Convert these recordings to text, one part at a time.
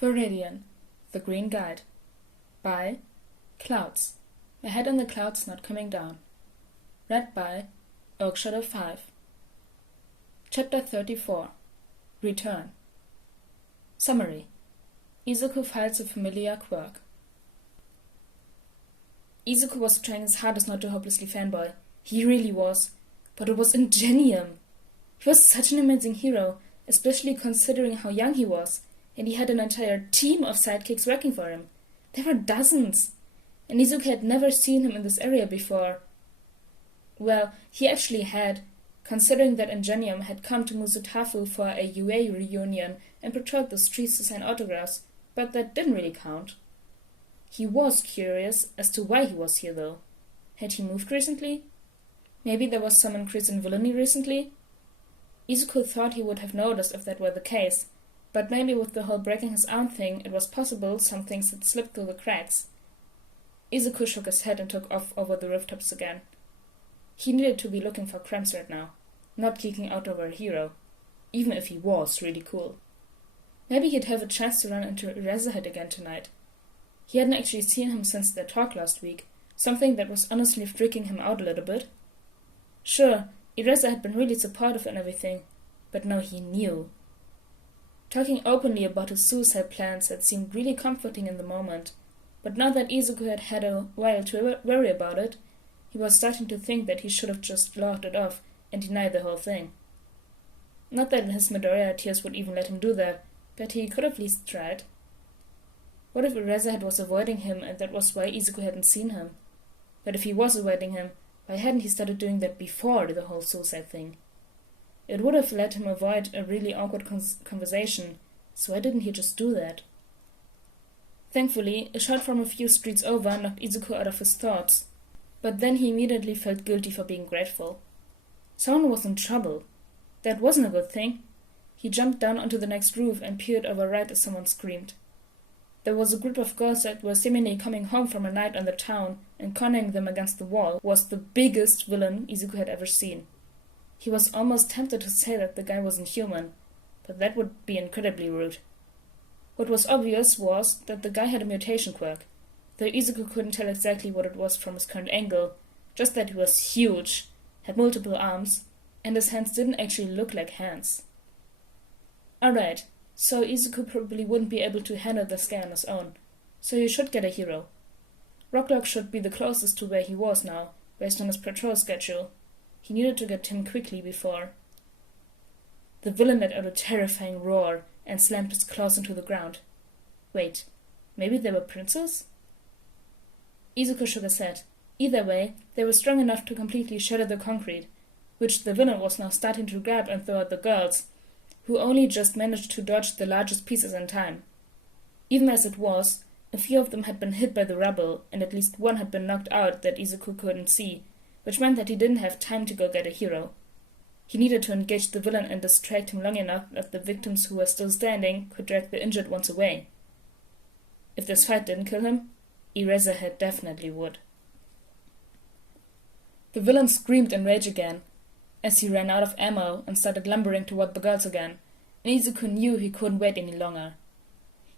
Viridian, The Green Guide, by Clouds. My head in the clouds not coming down. Read by Oakshadow5. Chapter 34. Return. Summary. Izuku files a familiar quirk. Izuku was trying his hardest not to hopelessly fanboy. He really was. But it was ingenium. He was such an amazing hero, especially considering how young he was, and he had an entire team of sidekicks working for him. There were dozens. And Izuku had never seen him in this area before. Well, he actually had, considering that Ingenium had come to Musutafu for a yayyy reunion and patrolled the streets to sign autographs, but that didn't really count. He was curious as to why he was here, though. Had he moved recently? Maybe there was some increase in villainy recently? Izuku thought he would have noticed if that were the case, but maybe with the whole breaking his arm thing, it was possible some things had slipped through the cracks. Izuku shook his head and took off over the rooftops again. He needed to be looking for crumbs right now, not geeking out over a hero, even if he was really cool. Maybe he'd have a chance to run into Eraserhead again tonight. He hadn't actually seen him since their talk last week, something that was honestly freaking him out a little bit. Sure, Eraser had been really supportive and everything, but now he knew. Talking openly about his suicide plans had seemed really comforting in the moment, but now that Izuku had had a while to worry about it, he was starting to think that he should have just laughed it off and denied the whole thing. Not that his Midoriya tears would even let him do that, but he could have at least tried. What if Eraserhead was avoiding him and that was why Izuku hadn't seen him? But if he was avoiding him, why hadn't he started doing that before the whole suicide thing? It would have let him avoid a really awkward conversation, so why didn't he just do that? Thankfully, a shot from a few streets over knocked Izuku out of his thoughts, but then he immediately felt guilty for being grateful. Someone was in trouble. That wasn't a good thing. He jumped down onto the next roof and peered over right as someone screamed. There was a group of girls that were seemingly coming home from a night on the town, and cornering them against the wall was the biggest villain Izuku had ever seen. He was almost tempted to say that the guy wasn't human, but that would be incredibly rude. What was obvious was that the guy had a mutation quirk, though Izuku couldn't tell exactly what it was from his current angle, just that he was huge, had multiple arms, and his hands didn't actually look like hands. Alright, so Izuku probably wouldn't be able to handle the scare on his own, so he should get a hero. Rocklock should be the closest to where he was now, based on his patrol schedule. He needed to get him quickly before. The villain let out a terrifying roar and slammed his claws into the ground. Wait, maybe they were pincers? Izuku shook his head. Either way, they were strong enough to completely shatter the concrete, which the villain was now starting to grab and throw at the girls, who only just managed to dodge the largest pieces in time. Even as it was, a few of them had been hit by the rubble, and at least one had been knocked out that Izuku couldn't see, which meant that he didn't have time to go get a hero. He needed to engage the villain and distract him long enough that the victims who were still standing could drag the injured ones away. If this fight didn't kill him, Eraserhead definitely would. The villain screamed in rage again, as he ran out of ammo and started lumbering toward the girls again, and Izuku knew he couldn't wait any longer.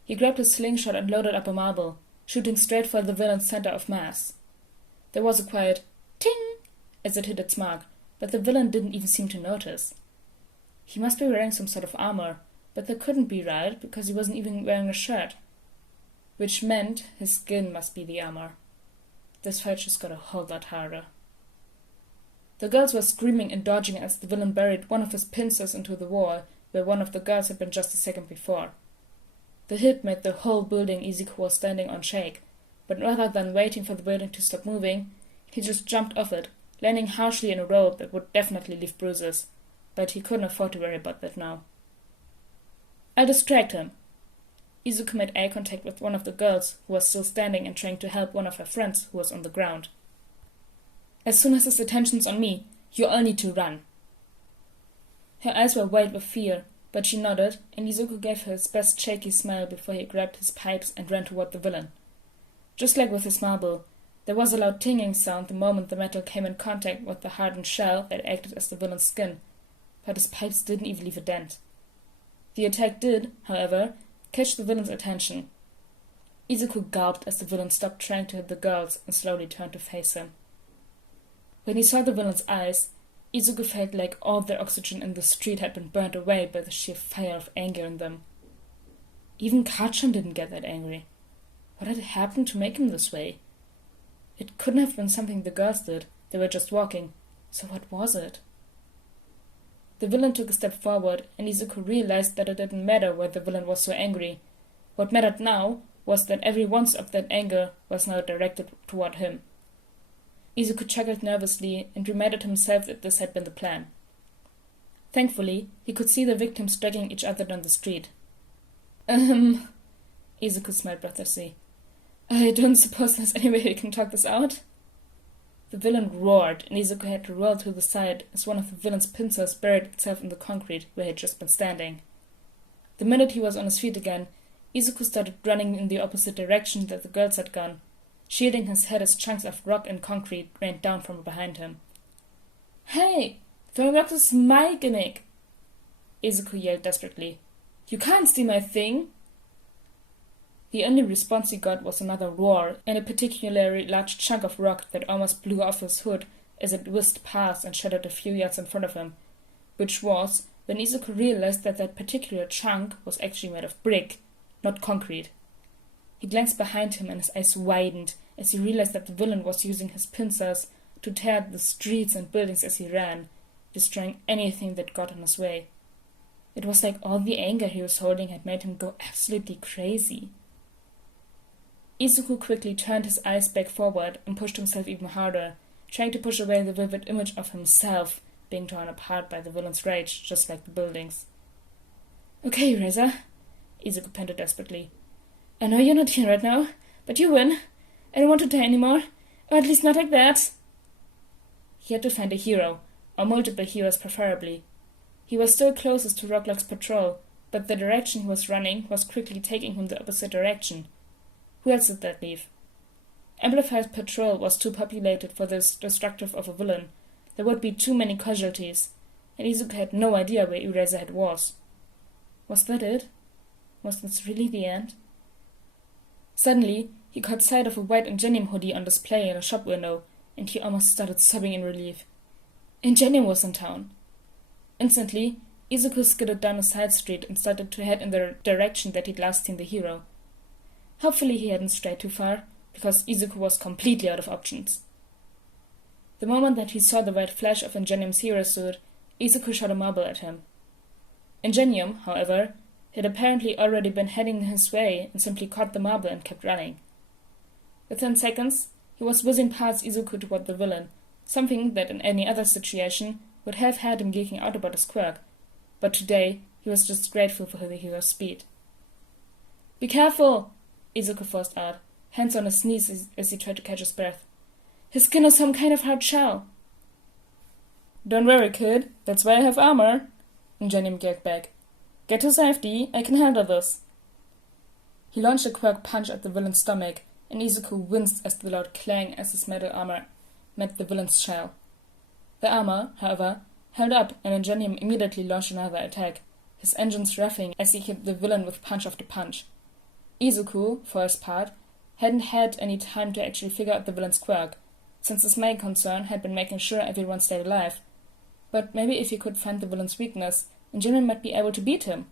He grabbed his slingshot and loaded up a marble, shooting straight for the villain's center of mass. There was a quiet ting as it hit its mark, but the villain didn't even seem to notice. He must be wearing some sort of armor, but that couldn't be right because he wasn't even wearing a shirt, which meant his skin must be the armor. This fight just got a whole lot harder. The girls were screaming and dodging as the villain buried one of his pincers into the wall, where one of the girls had been just a second before. The hit made the whole building Izuku was standing on shake, but rather than waiting for the building to stop moving, he just jumped off it, landing harshly in a road that would definitely leave bruises, but he couldn't afford to worry about that now. I'll distract him. Izuku made eye contact with one of the girls, who was still standing and trying to help one of her friends who was on the ground. As soon as his attention's on me, you all need to run. Her eyes were wide with fear, but she nodded, and Izuku gave her his best shaky smile before he grabbed his pipes and ran toward the villain. Just like with his marble, there was a loud tinging sound the moment the metal came in contact with the hardened shell that acted as the villain's skin, but his pipes didn't even leave a dent. The attack did, however, catch the villain's attention. Izuku gulped as the villain stopped trying to hit the girls and slowly turned to face him. When he saw the villain's eyes, Izuku felt like all the oxygen in the street had been burnt away by the sheer fire of anger in them. Even Kachan didn't get that angry. What had happened to make him this way? It couldn't have been something the girls did. They were just walking. So what was it? The villain took a step forward, and Izuku realized that it didn't matter why the villain was so angry. What mattered now was that every ounce of that anger was now directed toward him. Izuku chuckled nervously and reminded himself that this had been the plan. Thankfully, he could see the victims dragging each other down the street. Izuku smiled breathlessly. I don't suppose there's any way we can talk this out? The villain roared, and Izuku had to roll to the side as one of the villain's pincers buried itself in the concrete where he had just been standing. The minute he was on his feet again, Izuku started running in the opposite direction that the girls had gone, shielding his head as chunks of rock and concrete rained down from behind him. Hey! Throwing rocks is my gimmick! Izuku yelled desperately. You can't steal my thing! The only response he got was another roar, and a particularly large chunk of rock that almost blew off his hood as it whisked past and shattered a few yards in front of him, which was when Izuku realized that that particular chunk was actually made of brick, not concrete. He glanced behind him and his eyes widened as he realized that the villain was using his pincers to tear at the streets and buildings as he ran, destroying anything that got in his way. It was like all the anger he was holding had made him go absolutely crazy. Izuku quickly turned his eyes back forward and pushed himself even harder, trying to push away the vivid image of himself being torn apart by the villain's rage, just like the buildings. Okay, Erasa, Izuku panted desperately. I know you're not here right now, but you win. I don't want to die anymore, or at least not like that. He had to find a hero, or multiple heroes preferably. He was still closest to Rocklock's patrol, but the direction he was running was quickly taking him the opposite direction. Who else did that leave? Amplify's patrol was too populated for this destructive of a villain. There would be too many casualties, and Izuku had no idea where Eraserhead was. Was that it? Was this really the end? Suddenly, he caught sight of a white Ingenium hoodie on display in a shop window, and he almost started sobbing in relief. Ingenium was in town. Instantly, Izuku skidded down a side street and started to head in the direction that he'd last seen the hero. Hopefully he hadn't strayed too far, because Izuku was completely out of options. The moment that he saw the white flash of Ingenium's hero suit, Izuku shot a marble at him. Ingenium, however, had apparently already been heading his way and simply caught the marble and kept running. Within seconds, he was whizzing past Izuku toward the villain, something that in any other situation would have had him geeking out about his quirk, but today he was just grateful for the hero's speed. Be careful! Izuku forced out, hands on his knees as he tried to catch his breath. His skin is some kind of hard shell. Don't worry, kid. That's why I have armor. Ingenium yelled back. Get to safety. I can handle this. He launched a quirk punch at the villain's stomach, and Izuku winced as the loud clang as his metal armor met the villain's shell. The armor, however, held up, and Ingenium immediately launched another attack, his engines revving as he hit the villain with punch after punch. Izuku, for his part, hadn't had any time to actually figure out the villain's quirk, since his main concern had been making sure everyone stayed alive. But maybe if he could find the villain's weakness, Ingenium might be able to beat him.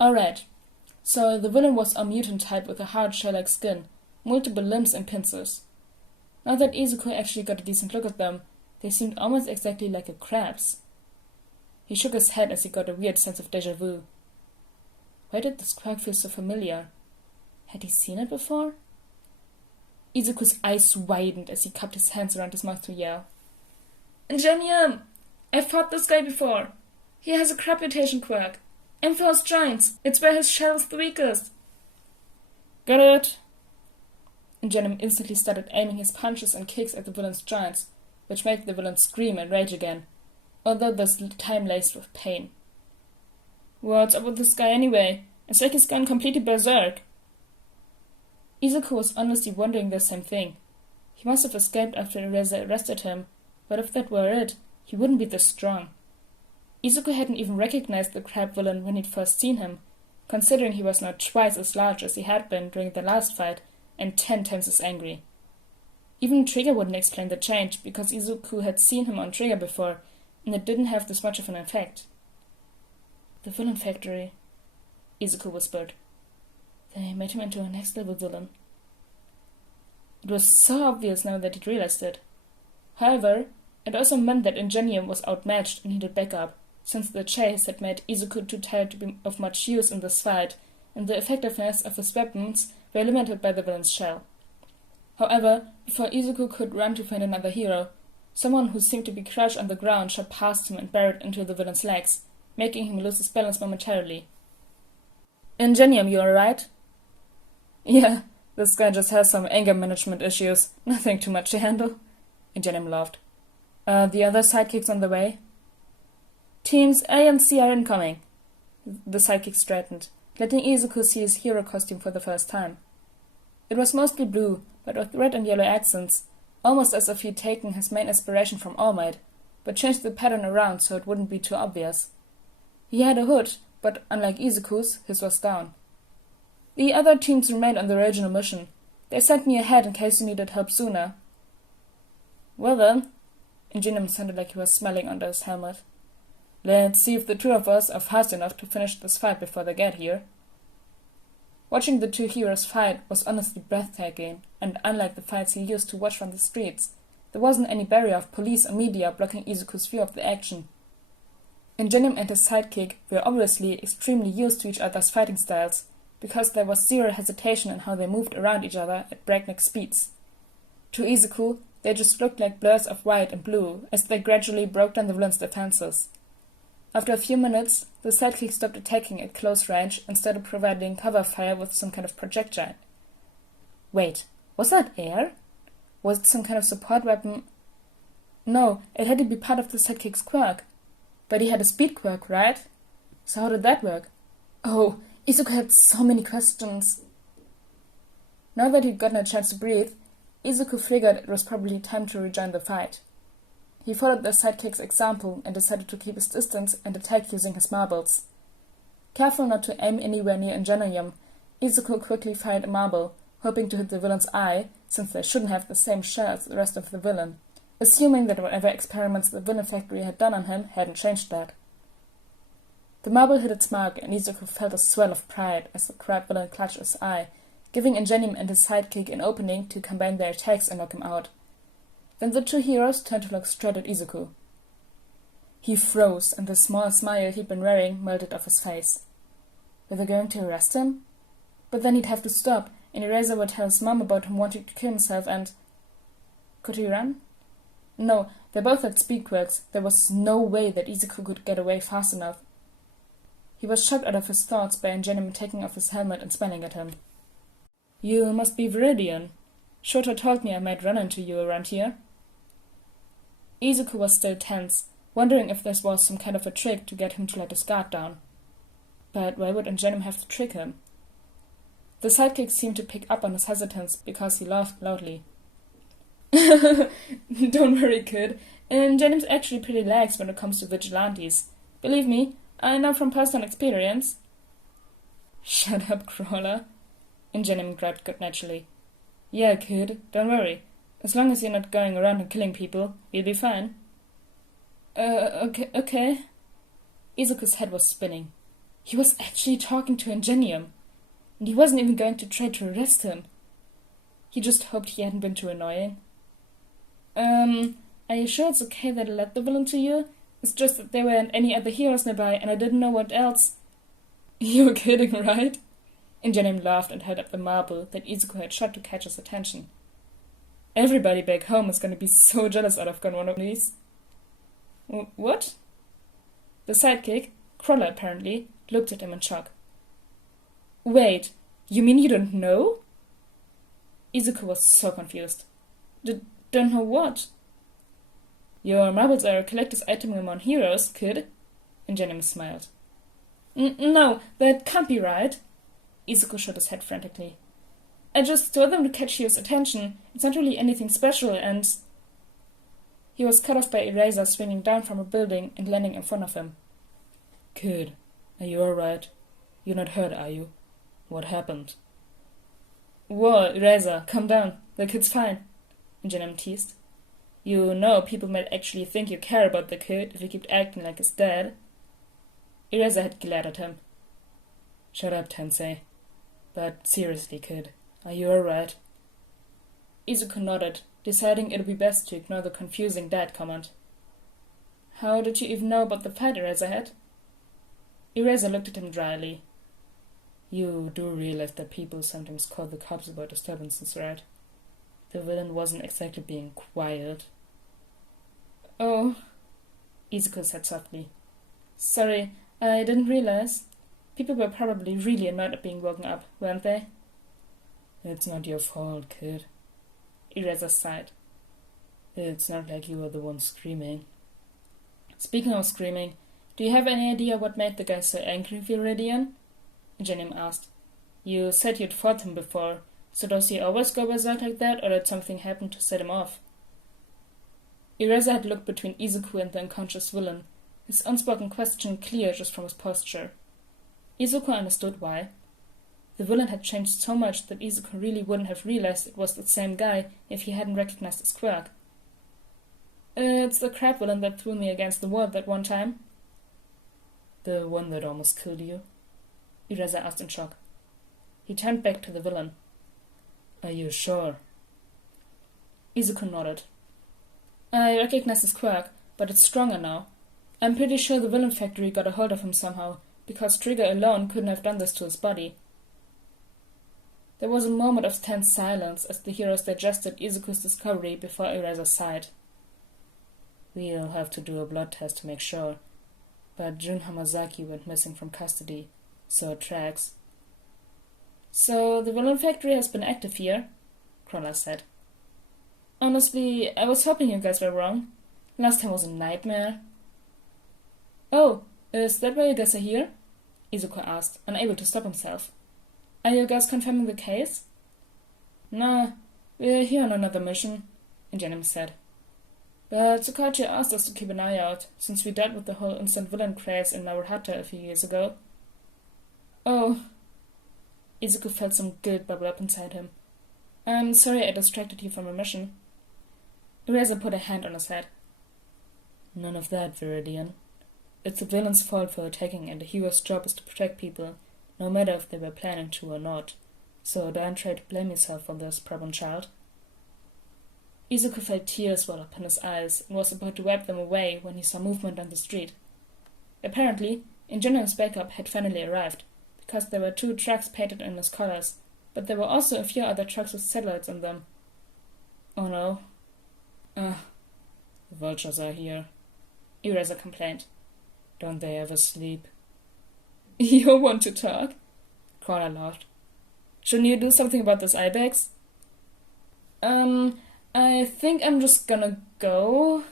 Alright, so the villain was a mutant type with a hard shell-like skin, multiple limbs and pincers. Now that Izuku actually got a decent look at them, they seemed almost exactly like a crab's. He shook his head as he got a weird sense of déjà vu. Why did this quirk feel so familiar? Had he seen it before? Izuku's eyes widened as he cupped his hands around his mouth to yell. Ingenium! I've fought this guy before. He has a crab mutation quirk. Enforced joints. It's where his shell is the weakest. Got it! Ingenium instantly started aiming his punches and kicks at the villain's joints, which made the villain scream and rage again, although this time laced with pain. What's up with this guy anyway? It's like he's gone completely berserk. Izuku was honestly wondering the same thing. He must have escaped after Erasa arrested him, but if that were it, he wouldn't be this strong. Izuku hadn't even recognized the crab villain when he'd first seen him, considering he was now twice as large as he had been during the last fight, and 10 times as angry. Even Trigger wouldn't explain the change, because Izuku had seen him on Trigger before, and it didn't have this much of an effect. "The villain factory," Izuku whispered. "They made him into a next-level villain." It was so obvious now that he'd realized it. However, it also meant that Ingenium was outmatched and needed backup, since the chase had made Izuku too tired to be of much use in this fight, and the effectiveness of his weapons were limited by the villain's shell. However, before Izuku could run to find another hero, someone who seemed to be crouched on the ground shot past him and buried into the villain's legs, making him lose his balance momentarily. "Ingenium, you alright?" "Yeah, this guy just has some anger management issues. Nothing too much to handle," Ingenium laughed. "The other sidekicks on the way?" "Teams A and C are incoming." The sidekick straightened, letting Izuku see his hero costume for the first time. It was mostly blue, but with red and yellow accents, almost as if he'd taken his main inspiration from All Might, but changed the pattern around so it wouldn't be too obvious. He had a hood, but unlike Izuku's, his was down. "The other teams remained on the original mission. They sent me ahead in case you needed help sooner." "Well then," Ingenium sounded like he was smiling under his helmet. "Let's see if the two of us are fast enough to finish this fight before they get here." Watching the two heroes fight was honestly breathtaking, and unlike the fights he used to watch from the streets, there wasn't any barrier of police or media blocking Izuku's view of the action. Ingenium and his sidekick were obviously extremely used to each other's fighting styles, because there was zero hesitation in how they moved around each other at breakneck speeds. To Izuku, they just looked like blurs of white and blue as they gradually broke down the villain's defenses. After a few minutes, the sidekick stopped attacking at close range and started providing cover fire with some kind of projectile. Wait, was that air? Was it some kind of support weapon? No, it had to be part of the sidekick's quirk. But he had a speed quirk, right? So how did that work? Oh, Izuku had so many questions. Now that he'd gotten a chance to breathe, Izuku figured it was probably time to rejoin the fight. He followed the sidekick's example and decided to keep his distance and attack using his marbles. Careful not to aim anywhere near Ingenium, Izuku quickly fired a marble, hoping to hit the villain's eye, since they shouldn't have the same shell as the rest of the villain, assuming that whatever experiments the villain factory had done on him hadn't changed that. The marble hit its mark, and Izuku felt a swell of pride as the crab villain clutched his eye, giving Ingenium and his sidekick an opening to combine their attacks and knock him out. Then the two heroes turned to look straight at Izuku. He froze, and the small smile he'd been wearing melted off his face. Were they going to arrest him? But then he'd have to stop, and Eraser would tell his mom about him wanting to kill himself and... Could he run? No, they both had speed quirks. There was no way that Izuku could get away fast enough. He was shocked out of his thoughts by Ingenium taking off his helmet and smiling at him. "You must be Viridian. Shota told me I might run into you around here." Izuku was still tense, wondering if this was some kind of a trick to get him to let his guard down. But why would Ingenium have to trick him? The sidekick seemed to pick up on his hesitance because he laughed loudly. "Don't worry, kid. Ingenium's actually pretty lax when it comes to vigilantes. Believe me, I know from personal experience." "Shut up, Crawler," Ingenium growled good-naturedly. "Yeah, kid, don't worry. As long as you're not going around and killing people, you'll be fine." Okay. Izuku's head was spinning. He was actually talking to Ingenium, and he wasn't even going to try to arrest him. He just hoped he hadn't been too annoying. Are you sure it's okay that I led the villain to you? It's just that there weren't any other heroes nearby, and I didn't know what else." "You're kidding, right?" Ingenium laughed and held up the marble that Izuku had shot to catch his attention. "Everybody back home is going to be so jealous I'd have got one of these." What? The sidekick, Crawler apparently, looked at him in shock. "Wait, you mean you don't know?" Izuku was so confused. Don't know what?" "Your marbles are a collector's item among heroes, kid," Ingenium smiled. No, that can't be right." Izuku shook his head frantically. "I just stole them to catch his attention. It's not really anything special, and—" He was cut off by Eraser swinging down from a building and landing in front of him. "Kid, are you alright? You're not hurt, are you? What happened? Whoa, Eraser, calm down. The kid's fine, Jenim teased. You know, people might actually think you care about the kid if you keep acting like his dad. Eraser had glared at him. Shut up, Tensei. But seriously, kid, are you alright? Izuku nodded, deciding it would be best to ignore the confusing dad comment. How did you even know about the fight Eraser had? Eraser looked at him dryly. You do realize that people sometimes call the cops about disturbances, right? The villain wasn't exactly being quiet. Oh, Izuku said softly. Sorry, I didn't realize. People were probably really annoyed at being woken up, weren't they? It's not your fault, kid. Eraser sighed. It's not like you were the one screaming. Speaking of screaming, do you have any idea what made the guy so angry, Viridian? Jenim asked. You said you'd fought him before, so does he always go berserk like that, or did something happen to set him off? Eraser had looked between Izuku and the unconscious villain, his unspoken question clear just from his posture. Izuku understood why. The villain had changed so much that Izuku really wouldn't have realized it was the same guy if he hadn't recognized his quirk. It's the crab villain that threw me against the wall that one time. The one that almost killed you? Eraser asked in shock. He turned back to the villain. Are you sure? Izuku nodded. I recognize his quirk, but it's stronger now. I'm pretty sure the villain factory got a hold of him somehow, because Trigger alone couldn't have done this to his body. There was a moment of tense silence as the heroes digested Izuku's discovery before Eraser sighed. We'll have to do a blood test to make sure, but Jun Hamazaki went missing from custody, so it tracks. So the villain factory has been active here, Crawler said. Honestly, I was hoping you guys were wrong. Last time was a nightmare. Oh, is that why you guys are here? Izuku asked, unable to stop himself. Are you guys confirming the case? Nah, we're here on another mission, Jenim said. But Tsukachi asked us to keep an eye out, since we dealt with the whole instant villain craze in Naruhata a few years ago. Oh. Izuku felt some guilt bubble up inside him. I'm sorry I distracted you from your mission. Eraser put a hand on his head. None of that, Viridian. It's the villain's fault for attacking, and the hero's job is to protect people, no matter if they were planning to or not. So don't try to blame yourself for this, problem child. Izuku felt tears well up in his eyes and was about to wipe them away when he saw movement on the street. Apparently, Engineer's backup had finally arrived, because there were 2 trucks painted in his colors, but there were also a few other trucks with satellites on them. Oh no. The vultures are here, Eraser complained. Don't they ever sleep? You want to talk? Crawler laughed. Shouldn't you do something about this ibex? I think I'm just gonna go.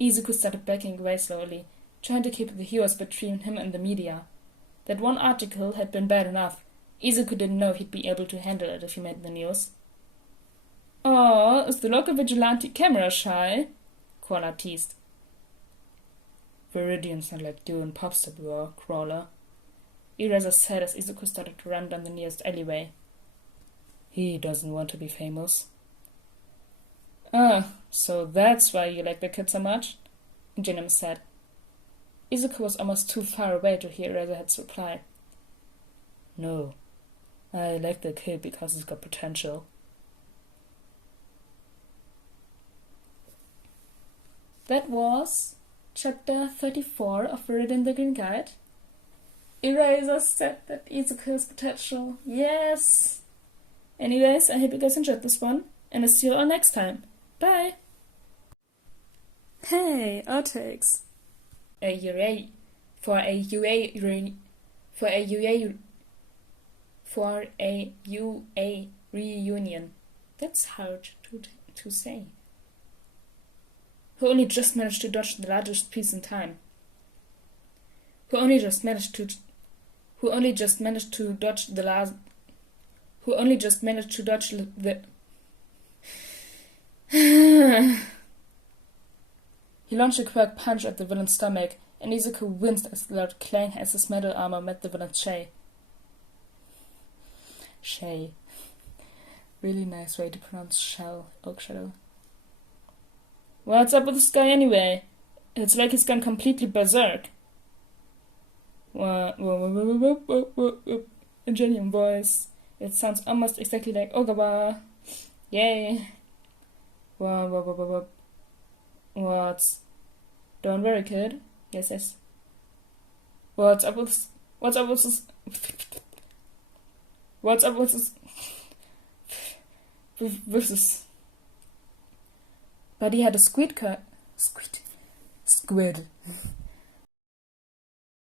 Izuku started backing away slowly, trying to keep the heroes between him and the media. That one article had been bad enough. Izuku didn't know if he'd be able to handle it if he made the news. Aw, is the local vigilante camera shy? Crawler teased. Viridian's not like you and Popstar were, Crawler. Eraser said as Izuku started to run down the nearest alleyway. He doesn't want to be famous. So that's why you like the kid so much? Jenim said. Izuku was almost too far away to hear Eraserhead's reply. No, I like the kid because he's got potential. That was Chapter 34 of Viridian the Green Guide. Eraser said that Izuku has potential. Yes! Anyways, I hope you guys enjoyed this one, and I'll see you all next time. Bye! Hey, outtakes! For a UA reunion. That's hard to say. Who only just managed to dodge the largest piece in time. Who only just managed to dodge the He launched a quirk punch at the villain's stomach, and Izuku winced as the loud clang as his metal armor met the villain's shay. Shay. Really nice way to pronounce shell, oak shadow. What's up with this guy anyway? It's like he's gone completely berserk. A genuine voice. It sounds almost exactly like Ogawa. Yay. What's... Don't worry, kid. Yes. What's up with this... What's up with this... With this... But he had a squid.